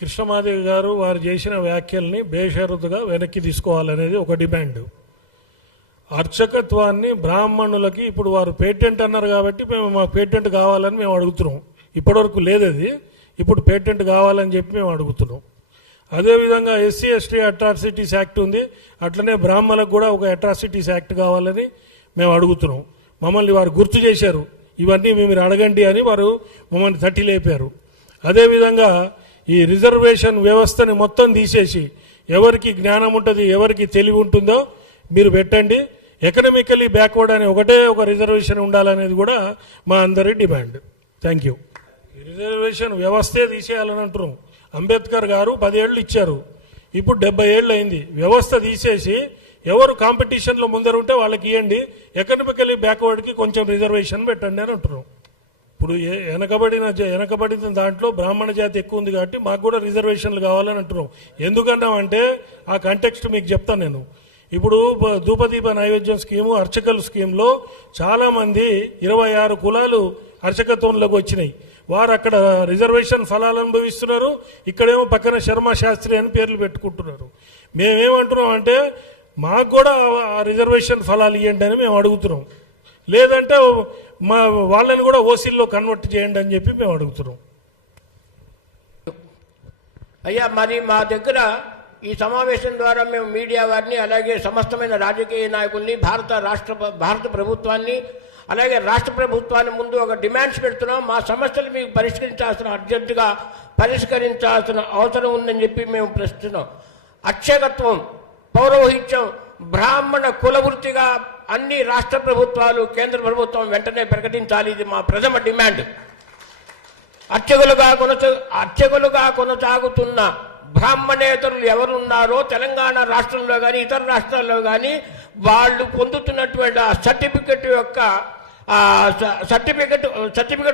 కృష్ణమాదేవి గారు వారు చేసిన వ్యాఖ్యల్ని బేషరతుగా వెనక్కి తీసుకోవాలనేది ఒక డిమాండ్. అర్చకత్వాన్ని బ్రాహ్మణులకి ఇప్పుడు వారు పేటెంట్ అన్నారు కాబట్టి మేము మాకు పేటెంట్ కావాలని మేము అడుగుతున్నాం. ఇప్పటివరకు లేదది, ఇప్పుడు పేటెంట్ కావాలని చెప్పి మేము అడుగుతున్నాం. అదేవిధంగా ఎస్సీ ఎస్టీ అట్రాసిటీస్ యాక్ట్ ఉంది, అట్లనే బ్రాహ్మణులకు కూడా ఒక అట్రాసిటీస్ యాక్ట్ కావాలని మేము అడుగుతున్నాం. మమ్మల్ని వారు గుర్తు చేశారు, ఇవన్నీ మీరు అడగండి అని వారు మమ్మల్ని తట్టి లేపారు. అదేవిధంగా ఈ రిజర్వేషన్ వ్యవస్థని మొత్తం తీసేసి ఎవరికి జ్ఞానం ఉంటుంది, ఎవరికి తెలివి ఉంటుందో మీరు పెట్టండి. ఎకనామికలీ బ్యాక్వర్డ్ అనే ఒక రిజర్వేషన్ ఉండాలనేది కూడా మా అందరి డిమాండ్. Thank you. రిజర్వేషన్ వ్యవస్థే తీసేయాలని అంటున్నాం. అంబేద్కర్ గారు 10 ఏళ్ళు ఇచ్చారు, ఇప్పుడు 70 ఏళ్ళు అయింది. వ్యవస్థ తీసేసి ఎవరు కాంపిటీషన్లో ముందరుంటే వాళ్ళకి ఇవ్వండి, ఎకనామికలీ బ్యాక్వర్డ్కి కొంచెం రిజర్వేషన్ పెట్టండి అని అంటున్నాం. ఇప్పుడు వెనకబడిన దాంట్లో బ్రాహ్మణ జాతి ఎక్కువ ఉంది కాబట్టి మాకు కూడా రిజర్వేషన్లు కావాలని అంటున్నాం. ఎందుకన్నామంటే ఆ కంటెక్స్ట్ మీకు చెప్తాను నేను. ఇప్పుడు ధూపదీప నైవేద్యం స్కీము, అర్చకల స్కీమ్లో చాలామంది 26 కులాలు అర్చకత్వంలోకి వచ్చినాయి. వారు అక్కడ రిజర్వేషన్ ఫలాలు అనుభవిస్తున్నారు, ఇక్కడేమో పక్కన శర్మ శాస్త్రి అని పేర్లు పెట్టుకుంటున్నారు. మేమేమంటున్నాం అంటే మాకు కూడా ఆ రిజర్వేషన్ ఫలాలు ఇవ్వండి అని మేము అడుగుతున్నాం. లేదంటే మా వాళ్ళని కూడా ఓసీల్లో కన్వర్ట్ చేయండి అని చెప్పి మేము అడుగుతున్నాం. అయ్యా, మరి మా దగ్గర ఈ సమావేశం ద్వారా మేము మీడియా వారిని, అలాగే సమస్తమైన రాజకీయ నాయకుల్ని, భారత ప్రభుత్వాన్ని, అలాగే రాష్ట్ర ప్రభుత్వాన్ని ముందు ఒక డిమాండ్స్ పెడుతున్నాం. మా సమస్యలు మీకు అర్జెంటుగా పరిష్కరించాల్సిన అవసరం ఉందని చెప్పి మేము ప్రశ్నిస్తున్నాం. అర్చకత్వం, పౌరోహిత్యం బ్రాహ్మణ కులవృత్తిగా అన్ని రాష్ట్ర ప్రభుత్వాలు, కేంద్ర ప్రభుత్వం వెంటనే ప్రకటించాలి. ఇది మా ప్రథమ డిమాండ్. అర్చకులుగా కొనసాగుతున్న బ్రాహ్మణేతరులు ఎవరున్నారో తెలంగాణ రాష్ట్రంలో కానీ ఇతర రాష్ట్రాల్లో కానీ వాళ్ళు పొందుతున్నటువంటి సర్టిఫికెట్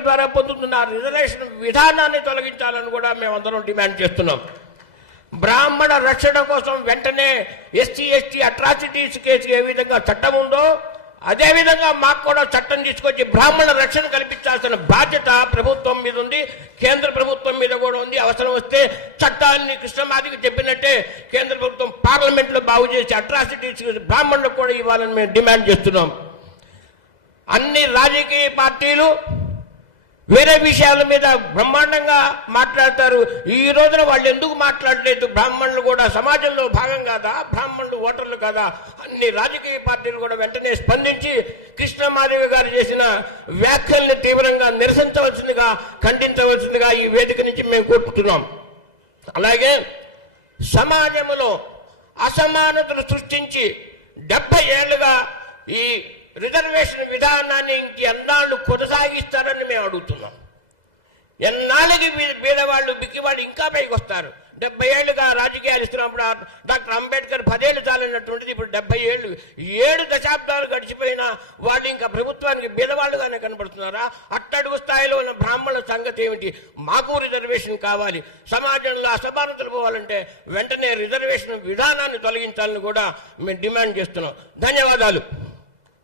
ద్వారా పొందుతున్న రిజర్వేషన్ విధానాన్ని తొలగించాలని కూడా మేమందరం డిమాండ్ చేస్తున్నాం. బ్రాహ్మణ రక్షణ కోసం వెంటనే ఎస్సీ ఎస్టీ అట్రాసిటీస్ కేసు ఏ విధంగా చట్టం ఉందో అదేవిధంగా మాకు కూడా చట్టం తీసుకొచ్చి బ్రాహ్మణ రక్షణ కల్పించాల్సిన బాధ్యత ప్రభుత్వం మీద ఉంది, కేంద్ర ప్రభుత్వం మీద కూడా ఉంది. అవసరం వస్తే చట్టాన్ని కృష్ణమాదికి చెప్పినట్టే కేంద్ర ప్రభుత్వం పార్లమెంట్లో బాగు చేసి అట్రాసిటీస్ బ్రాహ్మణులకు కూడా ఇవ్వాలని మేము డిమాండ్ చేస్తున్నాం. అన్ని రాజకీయ పార్టీలు వేరే విషయాల మీద బ్రహ్మాండంగా మాట్లాడతారు. ఈ రోజున వాళ్ళు ఎందుకు మాట్లాడలేదు? బ్రాహ్మణులు కూడా సమాజంలో భాగం కాదా? బ్రాహ్మణులు ఓటర్లు కాదా? అన్ని రాజకీయ పార్టీలు కూడా వెంటనే స్పందించి కృష్ణమాదేవి గారు చేసిన వ్యాఖ్యల్ని తీవ్రంగా నిరసించవలసిందిగా, ఖండించవలసిందిగా ఈ వేదిక నుంచి మేము కోరుకుంటున్నాం. అలాగే సమాజంలో అసమానతలు సృష్టించి 70 ఏళ్లుగా ఈ రిజర్వేషన్ విధానాన్ని ఎన్నాళ్ళు కొనసాగిస్తారని మేము అడుగుతున్నాం. ఎన్నాళ్ళకి పేదవాళ్ళు బిక్కివాళ్ళు ఇంకా పైకి వస్తారు. 70 ఏళ్ళుగా రాజకీయాలు ఇస్తున్నప్పుడు డాక్టర్ అంబేద్కర్ 10 ఏళ్ళు చాలన్నటువంటిది ఇప్పుడు 70 ఏళ్ళు, 7 దశాబ్దాలు గడిచిపోయినా వాళ్ళు ఇంకా ప్రభుత్వానికి బీదవాళ్ళుగానే కనబడుతున్నారా? అట్టడుగు స్థాయిలో ఉన్న బ్రాహ్మణుల సంగతి ఏమిటి? మాకు రిజర్వేషన్ కావాలి. సమాజంలో అసమానతలు పోవాలంటే వెంటనే రిజర్వేషన్ విధానాన్ని తొలగించాలని కూడా మేము డిమాండ్ చేస్తున్నాం. ధన్యవాదాలు.